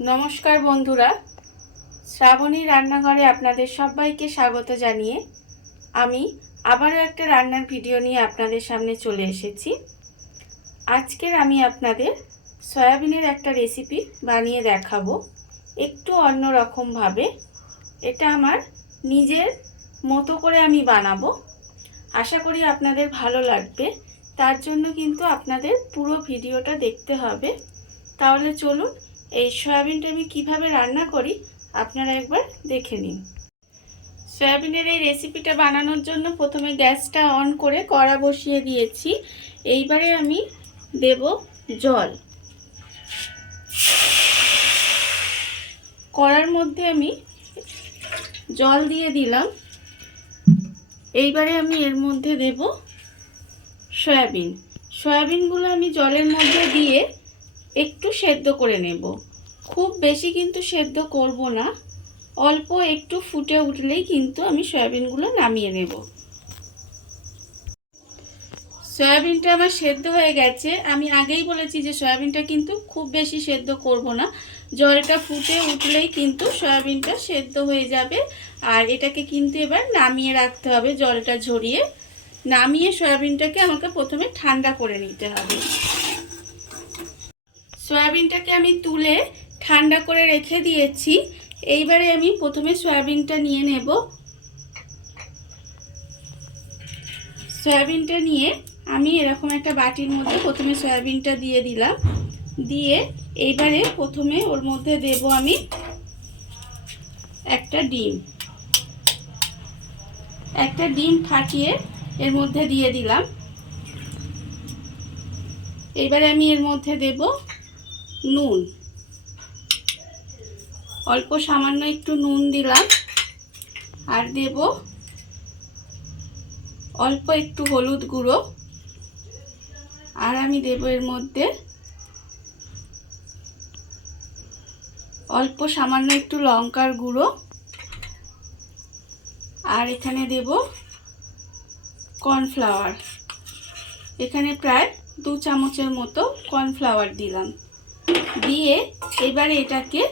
নমস্কার বন্ধুরা, শ্রাবণী রান্নাঘরে আপনাদের সবাইকে স্বাগত জানিয়ে আমি আবারও একটা রান্নার ভিডিও নিয়ে আপনাদের সামনে চলে এসেছি। আজকের আমি আপনাদের সয়াবিনের একটা রেসিপি বানিয়ে দেখাবো, একটু অন্যরকমভাবে। এটা আমার নিজের মতো করে আমি বানাবো, আশা করি আপনাদের ভালো লাগবে। তার জন্য কিন্তু আপনাদের পুরো ভিডিওটা দেখতে হবে। তাহলে চলুন এই সয়াবিনটা আমি কিভাবে রান্না করি আপনারা একবার দেখে নিন। সয়াবিনের এই রেসিপিটা বানানোর জন্য প্রথমে গ্যাসটা অন করে কড়া বসিয়ে দিয়েছি। এইবারে আমি দেব জল। কড়ার মধ্যে আমি জল দিয়ে দিলাম। এইবারে আমি এর মধ্যে দেব সয়াবিনগুলো আমি জলের মধ্যে দিয়ে একটু সেদ্ধ করে নেব। খুব বেশি কিন্তু সেদ্ধ করব না, অল্প একটু ফুটে উঠলেই কিন্তু আমি সয়াবিনগুলো নামিয়ে নেব। সয়াবিনটা আমার সেদ্ধ হয়ে গেছে। আমি আগেই বলেছি যে সয়াবিনটা কিন্তু খুব বেশি সেদ্ধ করব না, জলটা ফুটে উঠলেই কিন্তু সয়াবিনটা সেদ্ধ হয়ে যাবে। আর এটাকে কিন্তু এবার নামিয়ে রাখতে হবে, জলটা ঝরিয়ে নামিয়ে সয়াবিনটাকে আমাকে প্রথমে ঠান্ডা করে নিতে হবে। সয়াবিনটাকে আমি তুলে ঠান্ডা করে রেখে দিয়েছি। এইবারে আমি প্রথমে সয়াবিনটা নিয়ে নেব। সয়াবিনটা নিয়ে আমি এরকম একটা বাটির মধ্যে প্রথমে সয়াবিনটা দিয়ে দিলাম। দিয়ে এইবারে প্রথমে ওর মধ্যে দেব আমি একটা ডিম ফাটিয়ে এর মধ্যে দিয়ে দিলাম। এইবারে আমি এর মধ্যে দেব নুন, অল্প সামান্য একটু নুন দিলাম। আর দেব অল্প একটু হলুদ গুঁড়ো। আর আমি দেব এর মধ্যে অল্প সামান্য একটু লঙ্কার গুঁড়ো। আর এখানে দেব কর্নফ্লাওয়ার, এখানে প্রায় 2 চামচের মতো কর্নফ্লাওয়ার দিলাম। দিয়ে এবারে এটাকে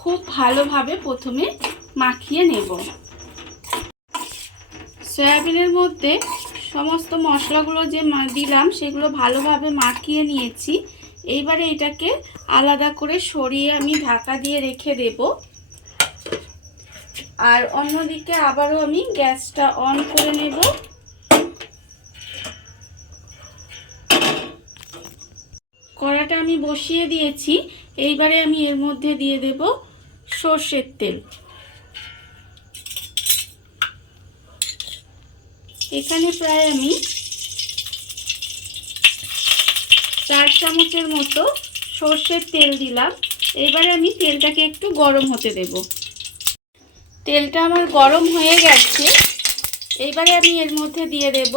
খুব ভালোভাবে প্রথমে মাখিয়ে নেব। সয়াবিনের মধ্যে সমস্ত মশলাগুলো যে দিলাম সেগুলো ভালোভাবে মাখিয়ে নিয়েছি। এইবারে এটাকে আলাদা করে সরিয়ে আমি ঢাকা দিয়ে রেখে দেব। আর অন্যদিকে আবারও আমি গ্যাসটা অন করে নেব। কড়াটা আমি বসিয়ে দিয়েছি। এইবারে আমি এর মধ্যে দিয়ে দেব সর্ষের তেল। এখানে প্রায় আমি 4 চামচের মতো সর্ষের তেল দিলাম। এবারে আমি তেলটাকে একটু গরম হতে দেব। তেলটা আমার গরম হয়ে গেছে। এইবারে আমি এর মধ্যে দিয়ে দেব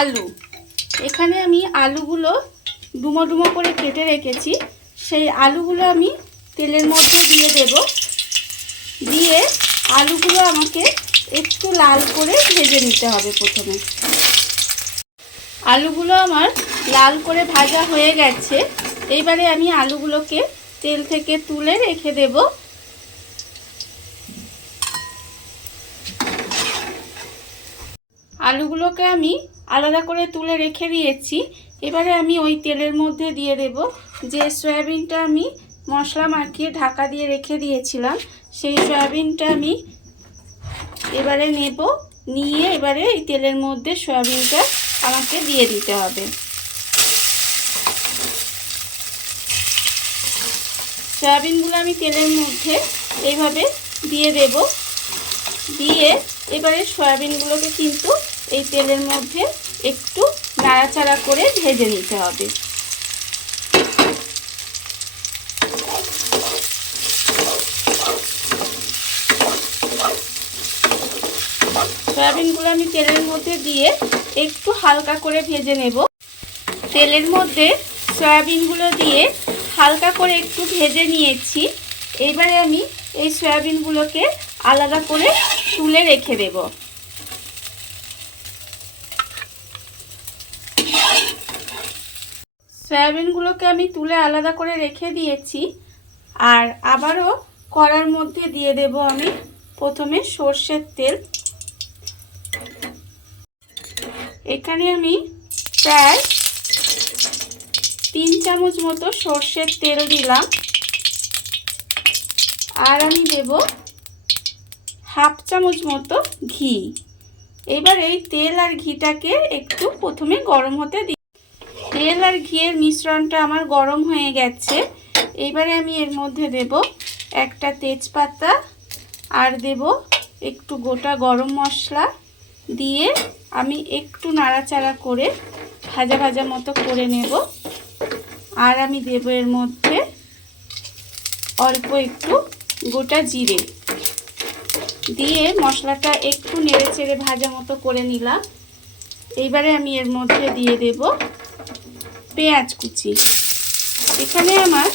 আলু। এখানে আমি আলুগুলো ডুমো ডুমো করে কেটে রেখেছি, সেই আলুগুলো আমি তেলের মধ্যে দিয়ে দেব। দিয়ে আলুগুলো আমাকে একটু লাল করে ভেজে নিতে হবে। প্রথমে আলুগুলো আমার লাল করে ভাজা হয়ে গেছে। এইবারে আমি আলুগুলোকে তেল থেকে তুলে রেখে দেব। আলুগুলোকে আমি আলাদা করে তুলে রেখে দিয়েছি। এবারে আমি ওই তেলের মধ্যে দিয়ে দেব যে সয়াবিনটা আমি মশলা মাখিয়ে ঢাকা দিয়ে রেখে দিয়েছিলাম, সেই সয়াবিনটা আমি এবারে নেব। নিয়ে এবারে এই তেলের মধ্যে সয়াবিনটা আমাকে দিয়ে দিতে হবে। সয়াবিনগুলো আমি তেলের মধ্যে এইভাবে দিয়ে দেব। দিয়ে এবারে সয়াবিনগুলোকে কিন্তু এই তেলের মধ্যে একটু নাড়াচাড়া করে ভেজে নিতে হবে। সয়াবিনগুলো আমি তেলের মধ্যে দিয়ে একটু হালকা করে ভেজে নেব। তেলের মধ্যে সয়াবিনগুলো দিয়ে হালকা করে একটু ভেজে নিয়েছি। এইবারে আমি এই সয়াবিনগুলোকে আলাদা করে তুলে রেখে দেব। সয়াবিনগুলোকে আমি তুলে আলাদা করে রেখে দিয়েছি। আর আবারও কড়ার মধ্যে দিয়ে দেব আমি প্রথমে সর্ষের তেল। এখানে আমি প্রায় 3 চামচ মতো সর্ষের তেল দিলাম। আর আমি দেব হাফ চামচ মতো ঘি। এবার এই তেল আর ঘিটাকে একটু প্রথমে গরম হতে দিই। তেল আর ঘিয়ের মিশ্রণটা আমার গরম হয়ে গেছে। এবারে আমি এর মধ্যে দেব একটা তেজপাতা আর দেব একটু গোটা গরম মশলা দিয়ে আমি একটু নাড়াচাড়া করে ভাজা ভাজা মতো করে নেব। আর আমি দেব এর মধ্যে অল্প একটু গোটা জিরে দিয়ে মশলাটা একটু নেড়ে চেড়ে ভাজা মতো করে নিলাম। এইবারে আমি এর মধ্যে দিয়ে দেব পেঁয়াজ কুচি। এখানে আমার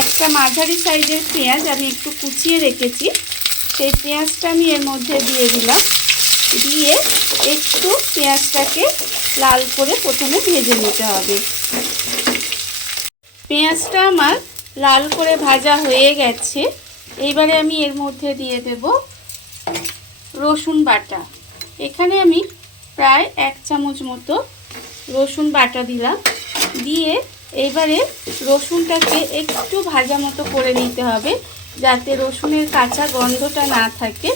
একটা মাঝারি সাইজের পেঁয়াজ আমি একটু কুচিয়ে রেখেছি, সেই পেঁয়াজটা আমি এর মধ্যে দিয়ে দিলাম। দিয়ে একটু পেঁয়াজটাকে লাল করে প্রথমে ভেজে নিতে হবে। পেঁয়াজটা আমার লাল করে ভাজা হয়ে গেছে। এইবারে আমি এর মধ্যে দিয়ে দেব রসুন বাটা। এখানে আমি প্রায় 1 চামচ মতো রসুন বাটা দিলাম। দিয়ে এইবারে রসুনটাকে একটু ভাজা মতো করে নিতে হবে, যাতে রসুনের কাঁচা গন্ধটা না থাকে।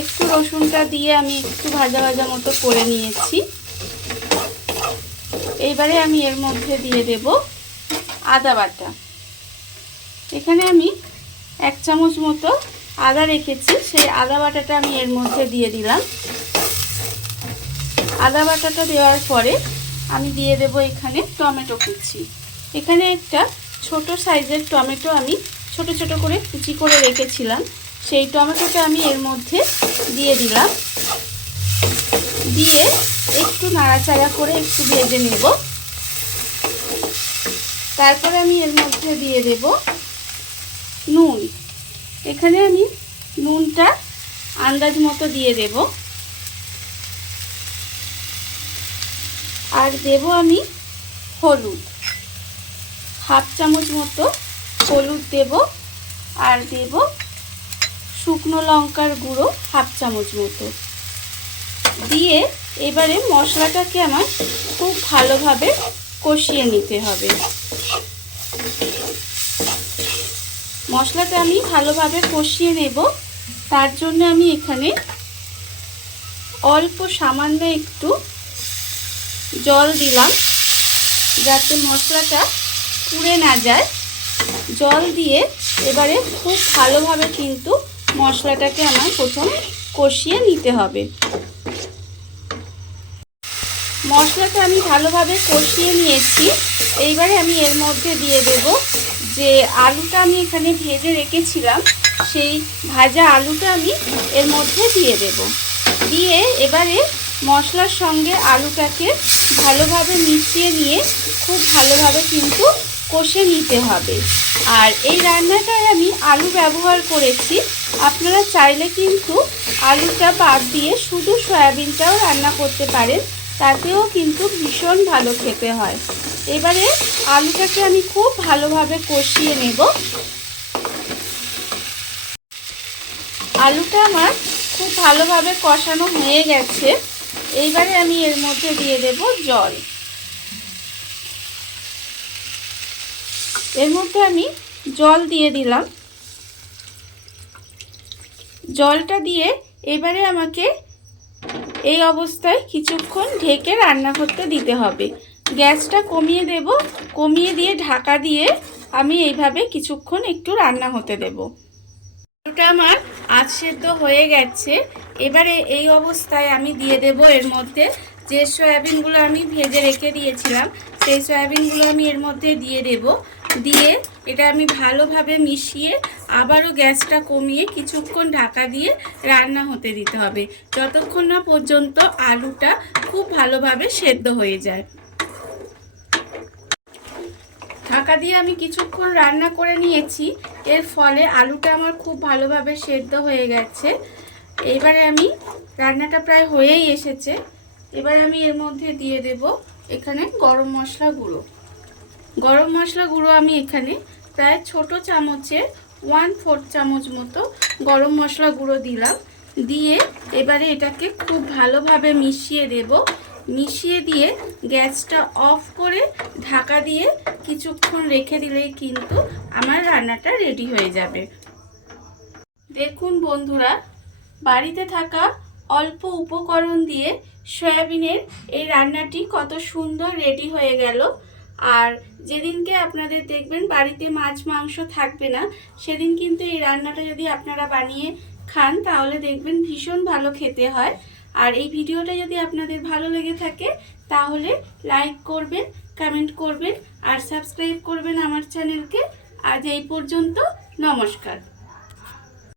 একটু রসুনটা দিয়ে আমি একটু ভাজা ভাজা মতো করে নিয়েছি। এইবারে আমি এর মধ্যে দিয়ে দেব আদা বাটা। এখানে আমি 1 চামচ মতো আদা রেখেছি, সেই আদা বাটাটা আমি এর মধ্যে দিয়ে দিলাম। আদা বাটাটা দেওয়ার পরে আমি দিয়ে দেব এখানে টমেটো কুচি। এখানে একটা ছোট সাইজের টমেটো আমি ছোট ছোট করে কুচি করে রেখেছিলাম, সেই টমেটোটা আমি এর মধ্যে দিয়ে দিলাম। দিয়ে একটু নাড়াচাড়া করে একটু ভেজে নেব। তারপরে আমি এর মধ্যে দিয়ে দেব নুন। এখানে আমি নুনটা আন্দাজ মতো দিয়ে দেব। আর দেব আমি হলুদ, হাফ চামচ মতো হলুদ দেব। আর দেব শুকনো লঙ্কার গুঁড়ো হাফ চামচ মতো দিয়ে এবারে মশলাটাকে আমার খুব ভালোভাবে কষিয়ে নিতে হবে। মশলাটা আমি ভালোভাবে কষিয়ে নেব। তার জন্য আমি এখানে অল্প সামান্য একটু জল দিলাম, যাতে মশলাটা পুড়ে না যায়। জল দিয়ে এবারে খুব ভালোভাবে কিন্তু মশলাটাকে আমার প্রথমে কষিয়ে নিতে হবে। মশলাটা আমি ভালোভাবে কষিয়ে নিয়েছি। এইবারে আমি এর মধ্যে দিয়ে দেব যে আলুটা আমি এখানে ভেজে রেখেছিলাম, সেই ভাজা আলুটা আমি এর মধ্যে দিয়ে দেব। দিয়ে এবারে মশলার সঙ্গে আলুটাকে ভালোভাবে মিশিয়ে নিয়ে খুব ভালোভাবে কিন্তু কষে নিতে হবে। আর এই রান্নাটায় আমি আলু ব্যবহার করেছি। আপনারা চাইলে কিন্তু আলুটা বাদ দিয়ে শুধু সয়াবিনটাও রান্না করতে পারেন, তাতেও কিন্তু ভীষণ ভালো খেতে হয়। এবারে আলুটাকে আমি খুব ভালোভাবে কষিয়ে নেব। আলুটা আমার খুব ভালোভাবে কষানো হয়ে গেছে। এইবারে আমি এর মধ্যে দিয়ে দেব জল। এর মধ্যে আমি জল দিয়ে দিলাম। জলটা দিয়ে এবারে আমাকে এই অবস্থায় কিছুক্ষণ ঢেকে রান্না করতে দিতে হবে। গ্যাসটা কমিয়ে দেব, কমিয়ে দিয়ে ঢাকা দিয়ে আমি এইভাবে কিছুক্ষণ একটু রান্না হতে দেব। আলুটা আমার আধ সেদ্ধ হয়ে গেছে। এবারে এই অবস্থায় আমি দিয়ে দেব এর মধ্যে যে সয়াবিনগুলো আমি ভেজে রেখে দিয়েছিলাম, সেই সয়াবিনগুলো আমি এর মধ্যে দিয়ে দেব। দিয়ে এটা আমি ভালোভাবে মিশিয়ে আবারও গ্যাসটা কমিয়ে কিছুক্ষণ ঢাকা দিয়ে রান্না হতে দিতে হবে, যতক্ষণ না পর্যন্ত আলুটা খুব ভালোভাবে সেদ্ধ হয়ে যায়। ঢাকা দিয়ে আমি কিছুক্ষণ রান্না করে নিয়েছি। এর ফলে আলুটা আমার খুব ভালোভাবে সেদ্ধ হয়ে গেছে। এবারে আমি রান্নাটা প্রায় হয়েই এসেছে। এবারে আমি এর মধ্যে দিয়ে দেব এখানে গরম মশলা গুঁড়ো। গরম মশলা গুঁড়ো আমি এখানে প্রায় ছোট চামচের 1/4 চামচ মতো গরম মশলা গুঁড়ো দিলাম। দিয়ে এবারে এটাকে খুব ভালোভাবে মিশিয়ে দেব। মিশিয়ে দিয়ে গ্যাসটা অফ করে ঢাকা দিয়ে কিছুক্ষণ রেখে দিলেই কিন্তু আমার রান্নাটা রেডি হয়ে যাবে। দেখুন বন্ধুরা, বাড়িতে থাকা অল্প উপকরণ দিয়ে সয়াবিনের এই রান্নাটি কত সুন্দর রেডি হয়ে গেল। আর যেদিনকে আপনাদের দেখবেন বাড়িতে মাছ মাংস থাকবে না, সেদিন কিন্তু এই রান্নাটা যদি আপনারা বানিয়ে খান তাহলে দেখবেন ভীষণ ভালো খেতে হয়। আর এই ভিডিওটা যদি আপনাদের ভালো লেগে থাকে তাহলে লাইক করবেন, কমেন্ট করবেন আর সাবস্ক্রাইব করবেন আমার চ্যানেলকে। আজ এই পর্যন্ত, নমস্কার।